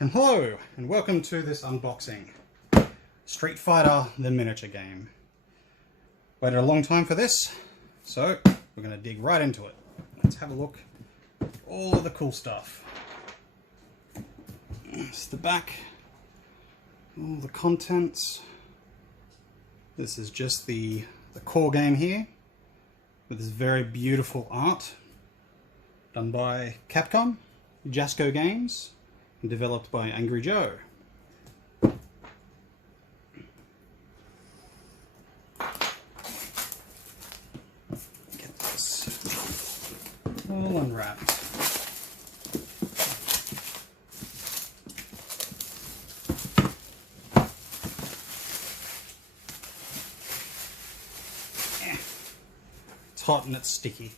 And hello, and welcome to this unboxing. Street Fighter, the miniature game. Waited a long time for this, so we're going to dig right into it. Let's have a look at all of the cool stuff. It's the back, all the contents. This is just the core game here, with this very beautiful art done by Capcom, Jasco Games, and developed by Angry Joe. Get this all unwrapped. It's hot and it's sticky.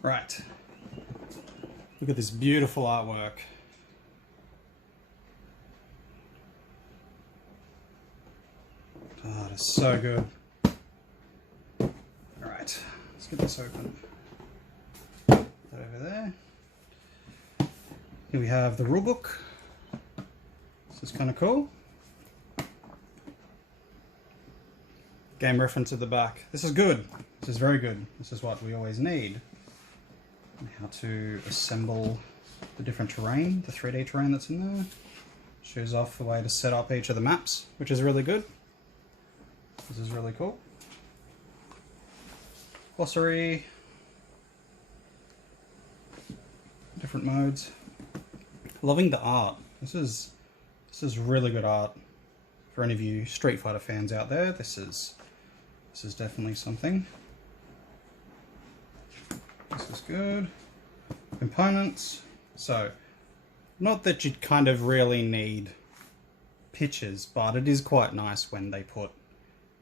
Right. Look at this beautiful artwork. Oh, it is so good. Alright, let's get this open. Put that over there. Here we have the rulebook. This is kind of cool. Game reference at the back. This is good. This is very good. This is what we always need. How to assemble the different terrain, the 3D terrain that's in there. Shows off the way to set up each of the maps, which is really good. This is really cool. Glossary. Different modes. Loving the art. This is really good art. For any of you Street Fighter fans out there, this is definitely something. This is good. Components. So, not that you'd kind of really need pictures, but it is quite nice when they put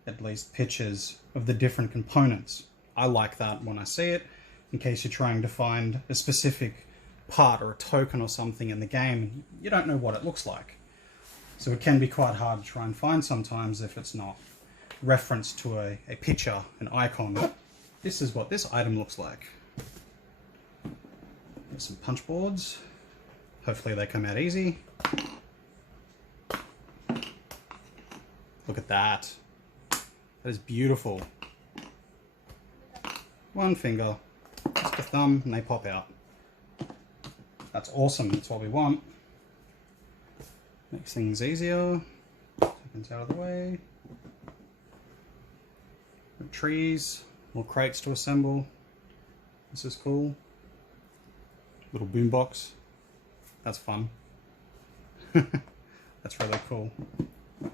at least pictures of the different components. I like that when I see it, in case you're trying to find a specific part or a token or something in the game and you don't know what it looks like. So it can be quite hard to try and find sometimes if it's not referenced to a picture, an icon. This is what this item looks like. There's some punch boards. Hopefully they come out easy. Look at that. That is beautiful. One finger, just a thumb, and they pop out. That's awesome. That's what we want. Makes things easier. Tokens out of the way. Trees, more crates to assemble. This is cool. Little boombox. That's fun. That's really cool. What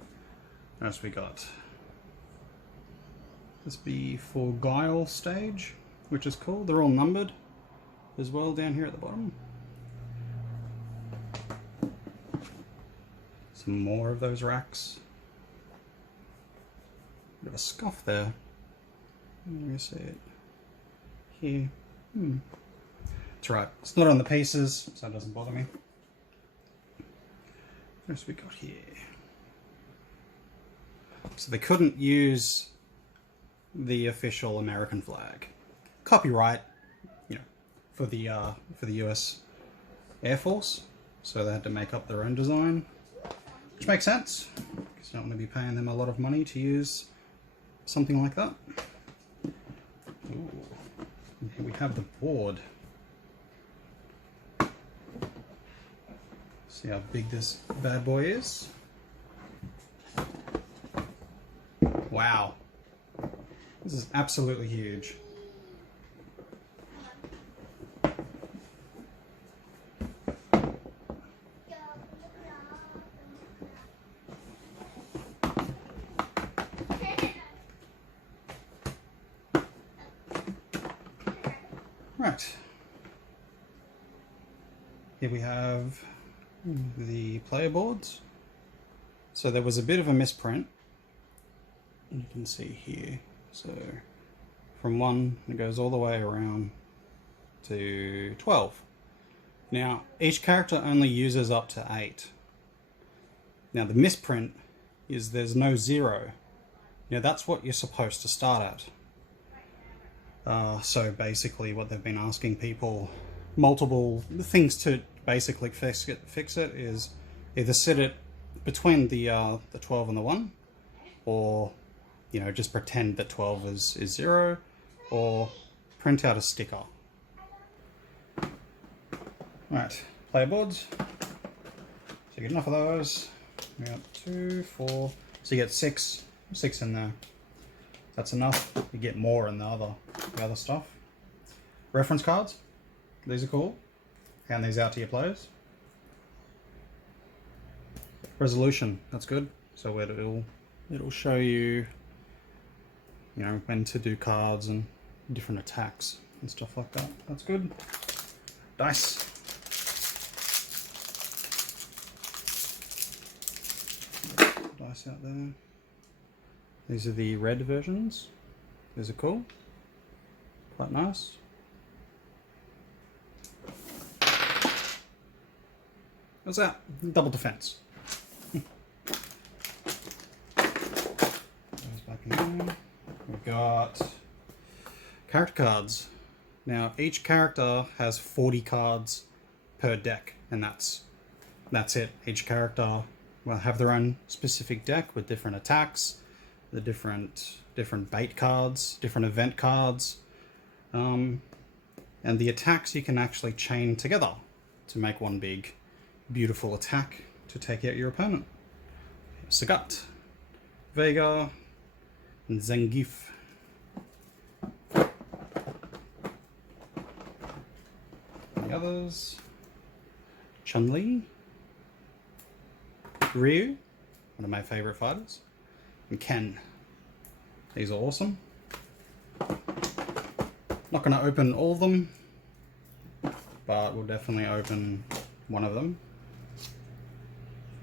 else we got? This be for Guile stage, which is cool. They're all numbered as well down here at the bottom. Some more of those racks. Bit of a scuff there. Let me see it here. That's right. It's not on the pieces, so it doesn't bother me. What else we got here? So they couldn't use the official American flag. Copyright, you know, for the US Air Force. So they had to make up their own design, which makes sense because you don't want to be paying them a lot of money to use something like that. Ooh. Here we have the board. See how big this bad boy is. Wow. This is absolutely huge. Right. Here we have the player boards. So there was a bit of a misprint. You can see here. So from 1 it goes all the way around to 12. Now each character only uses up to 8. Now the misprint is there's no 0. Now that's what you're supposed to start at. So basically what they've been asking people, multiple things to basically fix it is either set it between the 12 and the 1, or just pretend that 12 is 0, or print out a sticker. Right, player boards. So you get enough of those. We got 2, 4. So you get 6 in there. That's enough. You get more in the other stuff. Reference cards. These are cool. Hand these out to your players. Resolution. That's good. So it'll show you, when to do cards and different attacks and stuff like that. That's good. Dice. Dice out there. These are the red versions. These are cool. Quite nice. What's that? Double defense. Back in there. We've got character cards. Now each character has 40 cards per deck, and that's it. Each character will have their own specific deck with different attacks, the different bait cards, different event cards, and the attacks you can actually chain together to make one big, beautiful attack to take out your opponent. Sagat, Vega, and Zangief. The others, Chun-Li, Ryu, one of my favorite fighters, and Ken. These are awesome. Not going to open all of them, but we'll definitely open one of them.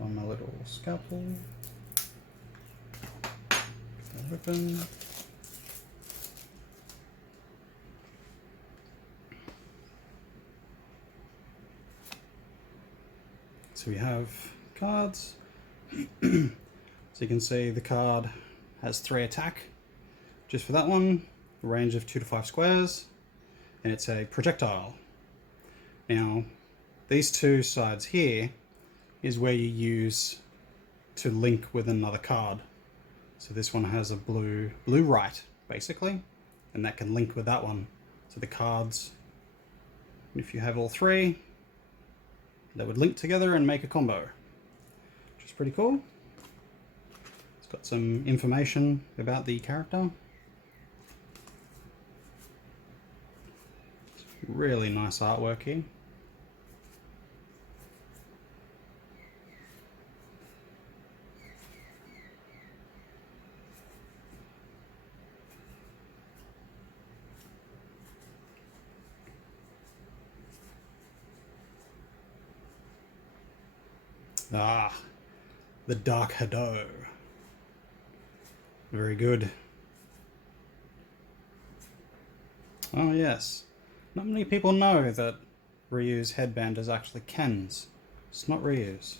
On my little scalpel. Open. So we have cards. So you can see the card has 3 attack. Just for that one, a range of 2 to 5 squares, and it's a projectile. Now, these 2 sides here is where you use to link with another card. So this one has a blue right, basically, and that can link with that one. So the cards, if you have all 3, they would link together and make a combo, which is pretty cool. It's got some information about the character. Really nice artwork here. Ah, the Dark Hado. Very good. Oh yes. Not many people know that Ryu's headband is actually Ken's. It's not Ryu's.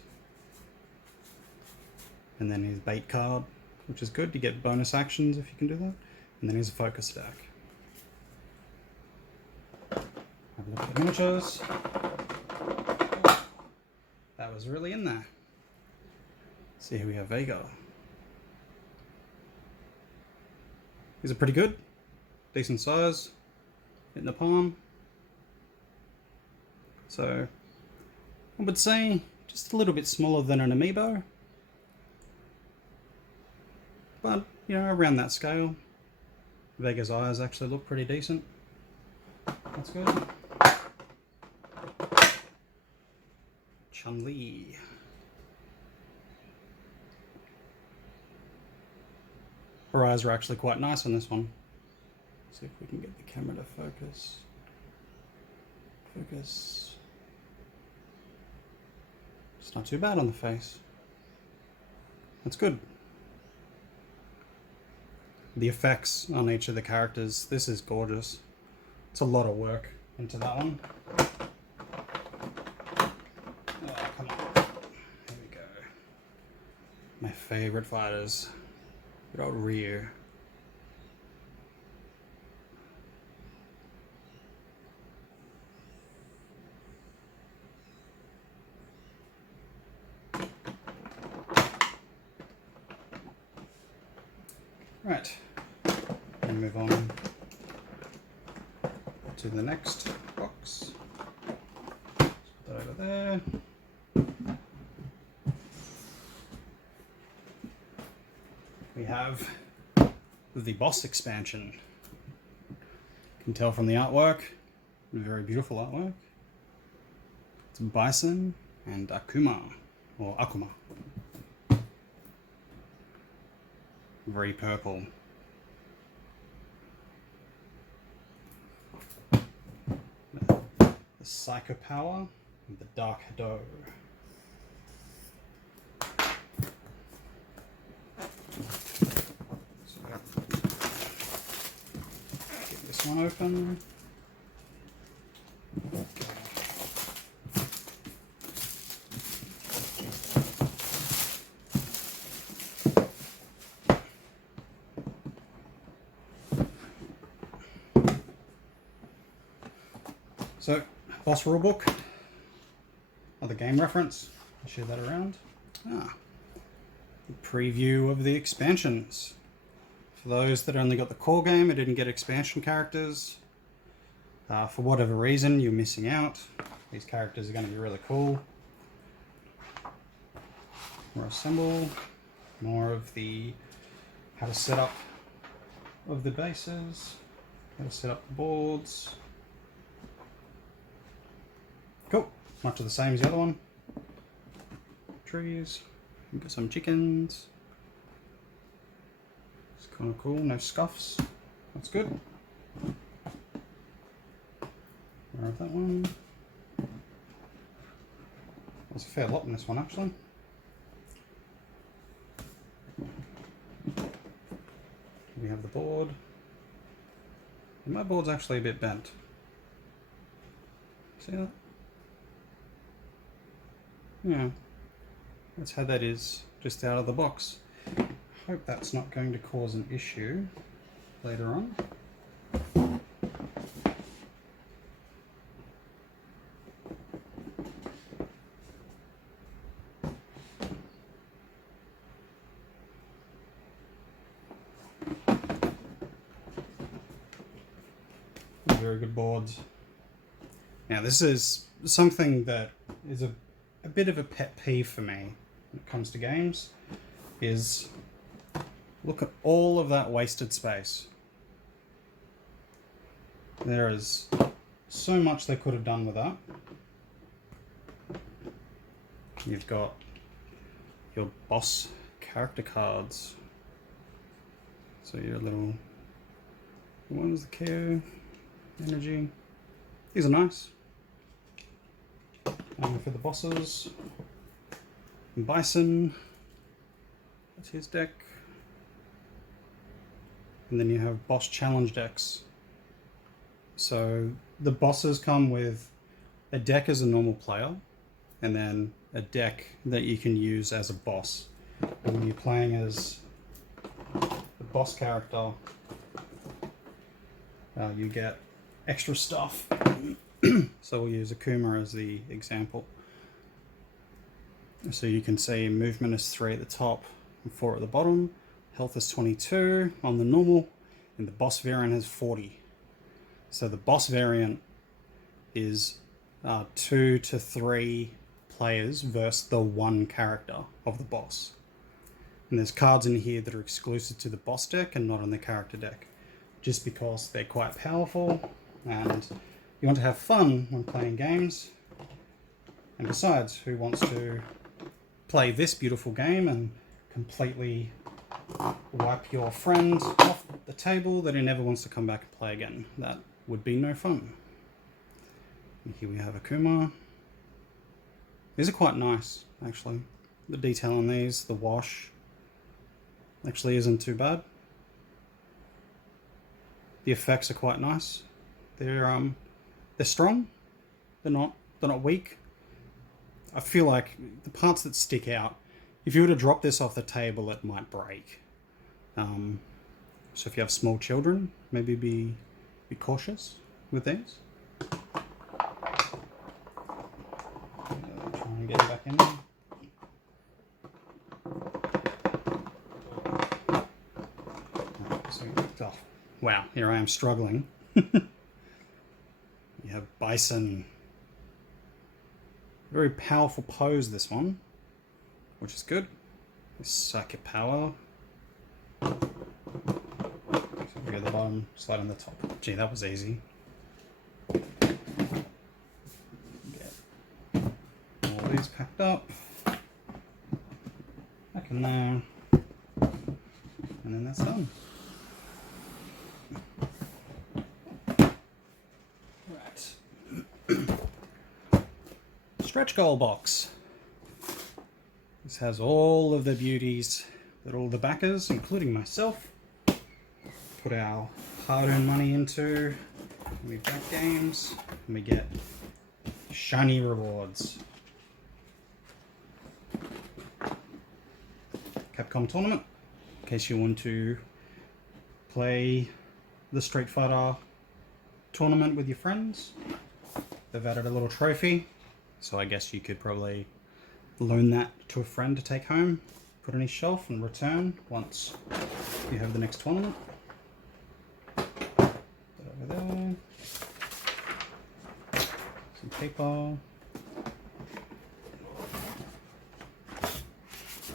And then his bait card, which is good. You get bonus actions if you can do that. And then here's a focus deck. Have a look at the miniatures. That was really in there. See, here we have Vega. These are pretty good. Decent size. In the palm. So, I would say just a little bit smaller than an amiibo. But, around that scale. Vega's eyes actually look pretty decent. That's good. Chun-Li. Her eyes are actually quite nice on this one. See if we can get the camera to focus. Focus. It's not too bad on the face. That's good. The effects on each of the characters, this is gorgeous. It's a lot of work into that one. My favorite fighters. Good old Ryu. Right, and move on to the next box. Put that over there. We have the boss expansion. You can tell from the artwork, very beautiful artwork. It's Bison and Akuma, or Akuma. Very purple. The Psycho Power and the Dark Doe. So get this one open. So, boss rulebook, other game reference, I'll share that around. Preview of the expansions. For those that only got the core game and didn't get expansion characters, for whatever reason you're missing out, these characters are going to be really cool. More assemble, more of the how to set up of the bases, how to set up the boards. Cool, much of the same as the other one. Trees, we've got some chickens. It's kind of cool, no scuffs. That's good. More of that one. There's a fair lot in this one actually. We have the board. And my board's actually a bit bent. See that? Yeah, that's how that is just out of the box. Hope that's not going to cause an issue later on. Very good boards. Now this is something that is a bit of a pet peeve for me when it comes to games, is look at all of that wasted space. There is so much they could have done with that. You've got your boss character cards. So your little, what is the care, energy. These are nice. For the bosses, Bison, that's his deck. And then you have boss challenge decks. So the bosses come with a deck as a normal player, and then a deck that you can use as a boss. And when you're playing as the boss character, you get extra stuff. So we'll use Akuma as the example. So you can see movement is 3 at the top and 4 at the bottom. Health is 22 on the normal, and the boss variant has 40. So the boss variant is 2 to 3 players versus the 1 character of the boss. And there's cards in here that are exclusive to the boss deck and not on the character deck, just because they're quite powerful and you want to have fun when playing games. And besides, who wants to play this beautiful game and completely wipe your friend off the table that he never wants to come back and play again? That would be no fun. And here we have Akuma. These are quite nice, actually. The detail on these, the wash, actually isn't too bad. The effects are quite nice. They're strong. They're not weak. I feel like the parts that stick out, if you were to drop this off the table, it might break. So if you have small children, maybe be cautious with these. Try and get it back in there. So, oh, wow, here I am struggling. You have Bison. Very powerful pose, this one, which is good. Psychic power. So we go the bottom, slide on the top. Gee, that was easy. Get all these packed up. Back in there. And then that's done. Stretch goal box. This has all of the beauties that all the backers, including myself, put our hard-earned money into. We back games and we get shiny rewards. Capcom tournament, in case you want to play the Street Fighter tournament with your friends. They've added a little trophy. So I guess you could probably loan that to a friend to take home, put on his shelf and return once you have the next tournament. Put over there. Some paper.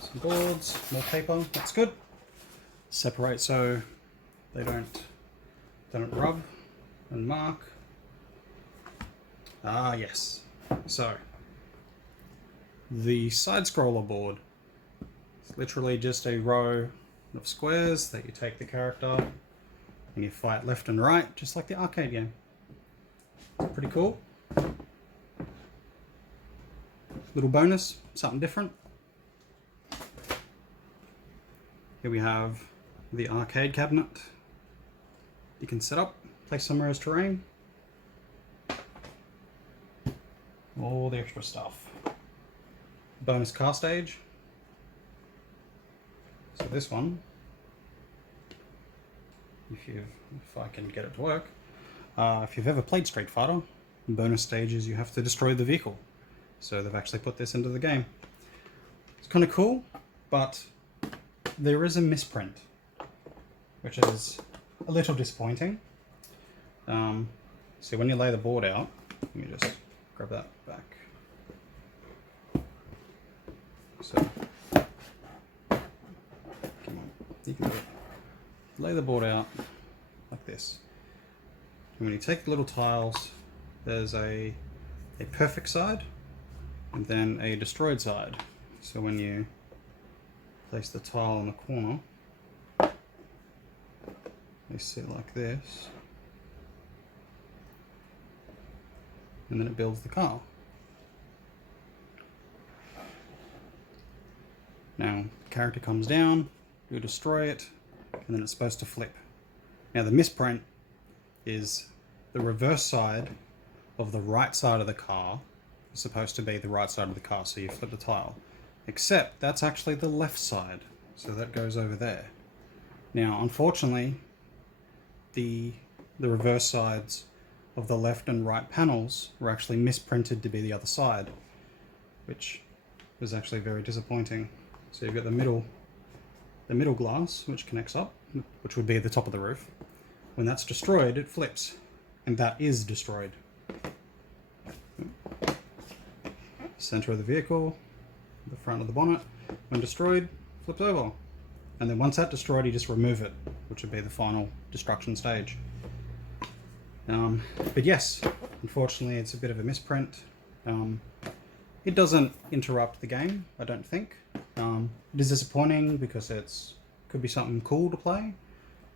Some boards, more paper, that's good. Separate so they don't rub and mark. Ah, yes. So, the side scroller board is literally just a row of squares that you take the character and you fight left and right, just like the arcade game. Pretty cool. Little bonus, something different. Here we have the arcade cabinet. You can set up, place somewhere as terrain. All the extra stuff. Bonus car stage. So this one, if I can get it to work, if you've ever played Street Fighter, bonus stage is you have to destroy the vehicle. So they've actually put this into the game. It's kind of cool, but there is a misprint, which is a little disappointing. So when you lay the board out, let me just grab that back. So, come on, you can do it. Lay the board out like this. And when you take the little tiles, there's a perfect side and then a destroyed side. So when you place the tile in the corner, they sit like this. And then it builds the car. Now, the character comes down, you destroy it, and then it's supposed to flip. Now, the misprint is the reverse side of the right side of the car is supposed to be the right side of the car, so you flip the tile. Except that's actually the left side, so that goes over there. Now, unfortunately, the reverse sides of the left and right panels were actually misprinted to be the other side, which was actually very disappointing. So you've got the middle glass, which connects up, which would be the top of the roof. When that's destroyed, it flips, and that is destroyed. Center of the vehicle, the front of the bonnet, when destroyed, flips over. And then once that's destroyed, you just remove it, which would be the final destruction stage. But yes, unfortunately it's a bit of a misprint. It doesn't interrupt the game, I don't think. It is disappointing because it's could be something cool to play,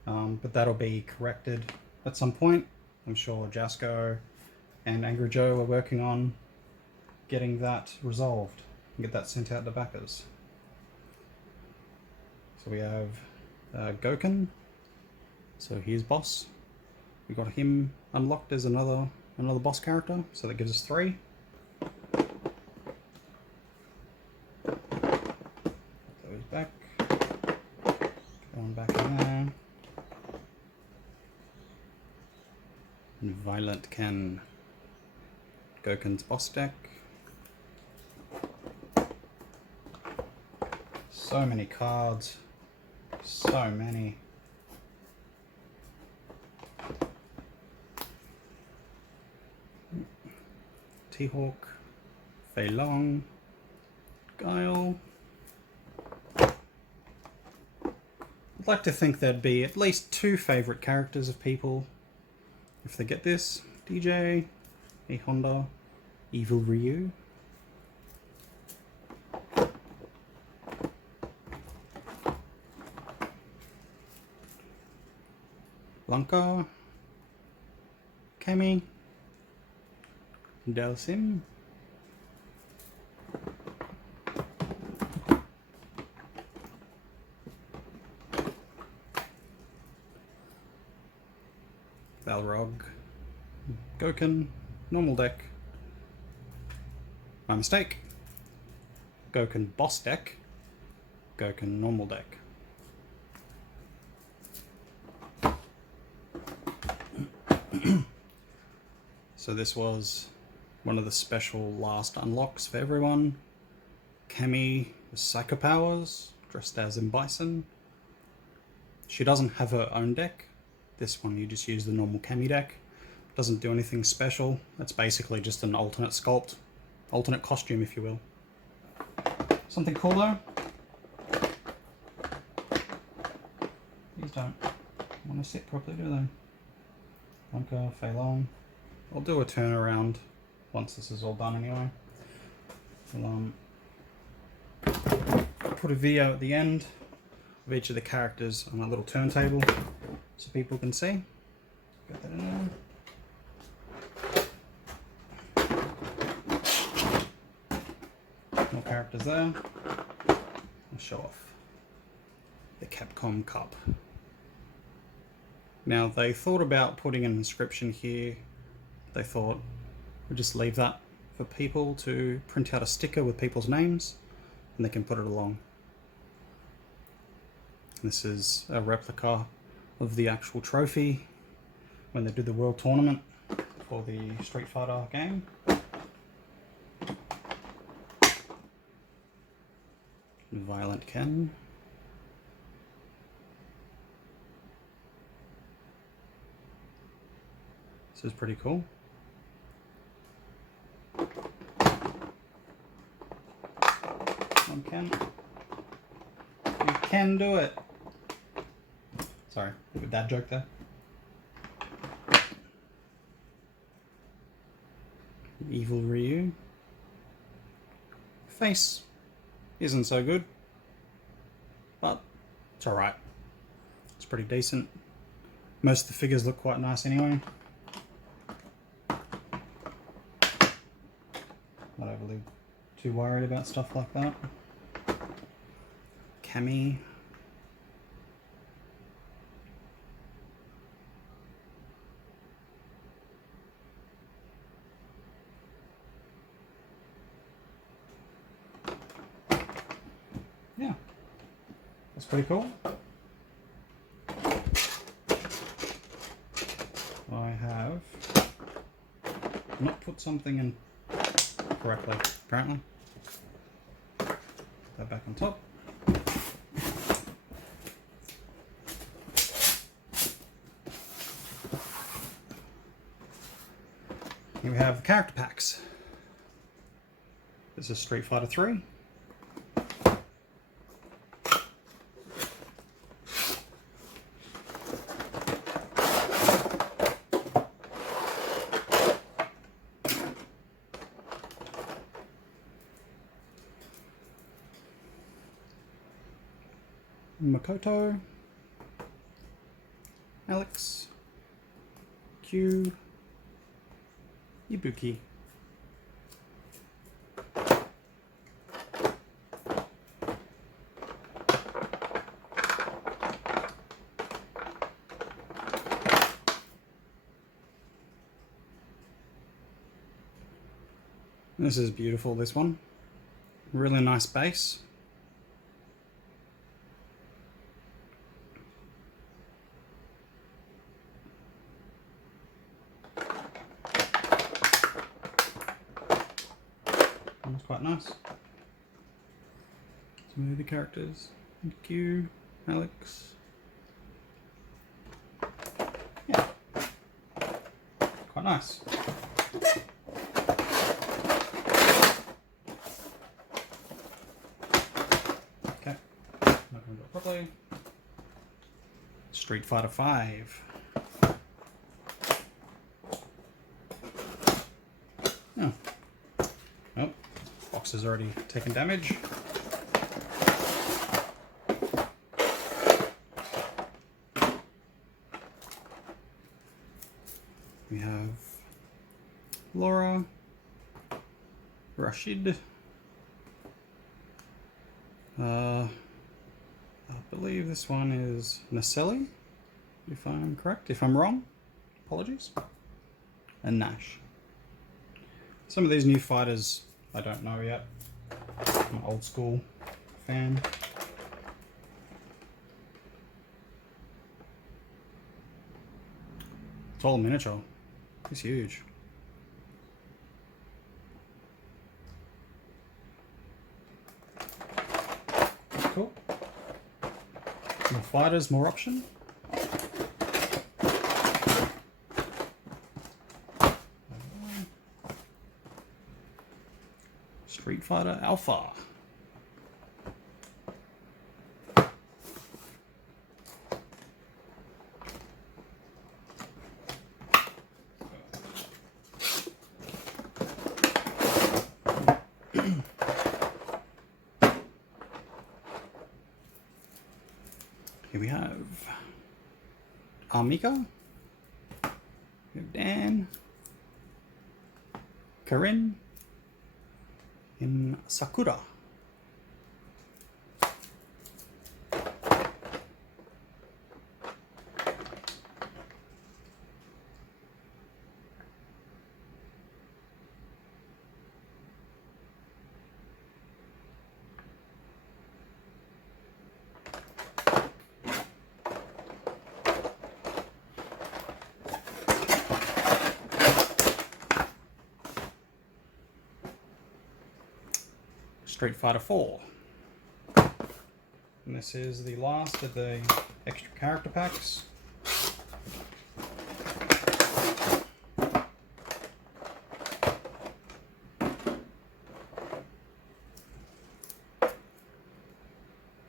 but that'll be corrected at some point. I'm sure Jasco and Angry Joe are working on getting that resolved and get that sent out to backers. So we have Goken, so here's boss. We got him unlocked as another boss character, so that gives us 3. Those back. Going back in there. And Violent Ken. Goken's boss deck. So many cards. So many. T-Hawk, Fei Long, Guile. I'd like to think there'd be at least 2 favourite characters of people if they get this. DJ, A Honda, Evil Ryu. Blanca, Cammy, Delsim, Balrog, Goken, normal deck. My mistake. Goken boss deck, Goken normal deck. So this was one of the special last unlocks for everyone. Cammy with Psycho Powers, dressed as in Bison. She doesn't have her own deck. This one you just use the normal Cammy deck. Doesn't do anything special. It's basically just an alternate sculpt. Alternate costume, if you will. Something cool though. These don't want to sit properly, do they? Blanca, Fei Long. I'll do a turnaround once this is all done anyway. I'll put a video at the end of each of the characters on a little turntable so people can see. Got that in there. More characters there. I'll show off the Capcom Cup. Now they thought about putting an inscription here. They thought we'll just leave that for people to print out a sticker with people's names and they can put it along. This is a replica of the actual trophy when they did the World Tournament for the Street Fighter game. Violent Ken. This is pretty cool. Come on, Ken. You can do it. Sorry, a dad joke there. Evil Ryu. Face isn't so good, but it's alright. It's pretty decent. Most of the figures look quite nice anyway. Not overly too worried about stuff like that. Cammy. Yeah, that's pretty cool. I have not put something in correctly, apparently. Put that back on top. Here we have the character packs. This is Street Fighter 3. Makoto, Alex, Q, Ibuki. This is beautiful, this one. Really nice base. That's quite nice. Some of the characters. Q, Alex. Yeah. Quite nice. quickly. Street Fighter 5. Oh. Oh, box has already taken damage. We have Laura, Rashid, I believe this one is Naselli, if I'm correct. If I'm wrong, apologies. And Nash. Some of these new fighters I don't know yet. I'm an old school fan. It's all miniature. It's huge. Cool. More fighters, more option. Street Fighter Alpha. Here we have Amika, we have Dan, Karin, and Sakura. Street Fighter 4. And this is the last of the extra character packs.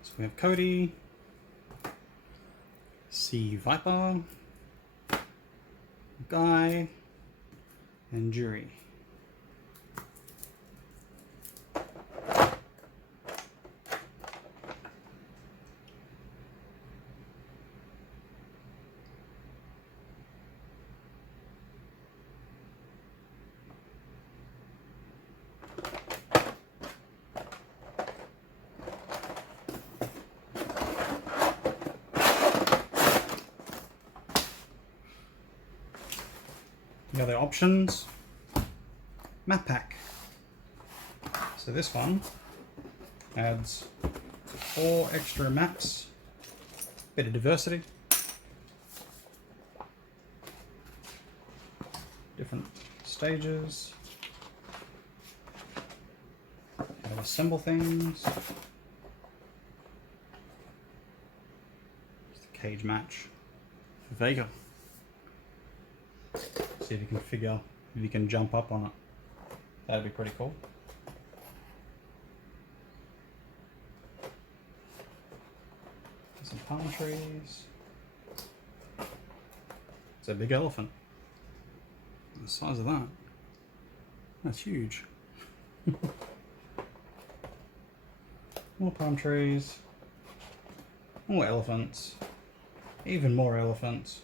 So we have Cody, Sea Viper, Guy, and Jury. The other options, map pack. So this one adds 4 extra maps, bit of diversity, different stages, how to assemble things. It's the cage match for Vega. See if you can figure if you can jump up on it. That'd be pretty cool. Some palm trees. It's a big elephant. The size of that. That's huge. More palm trees. More elephants. Even more elephants.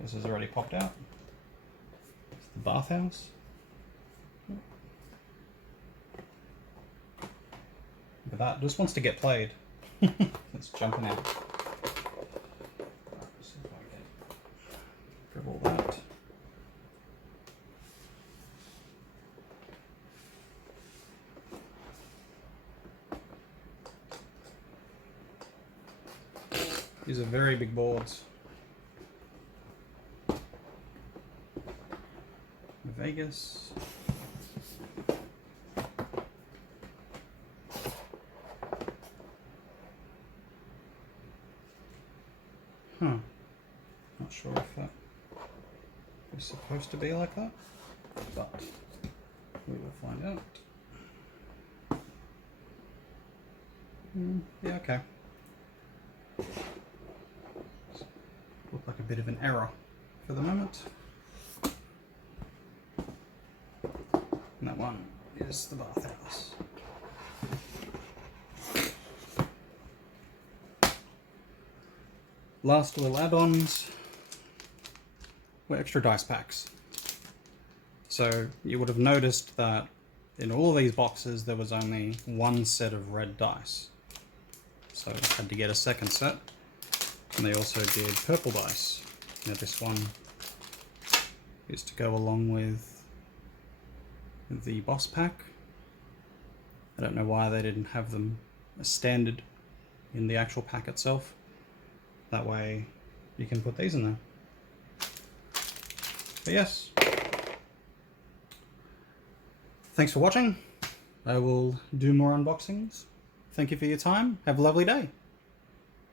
This has already popped out. It's the bathhouse. But that just wants to get played. It's jumping out. Let's see if I can dribble that. These are very big boards. Vegas. Not sure if that is supposed to be like that, but we will find out. Yeah, okay. Looked like a bit of an error for the moment. And that one is the bathhouse. Last little add-ons were extra dice packs. So you would have noticed that in all these boxes there was only one set of red dice. So I had to get a second set. And they also did purple dice. Now this one is to go along with the boss pack. I don't know why they didn't have them as standard in the actual pack itself. That way you can put these in there. But yes. Thanks for watching. I will do more unboxings. Thank you for your time. Have a lovely day.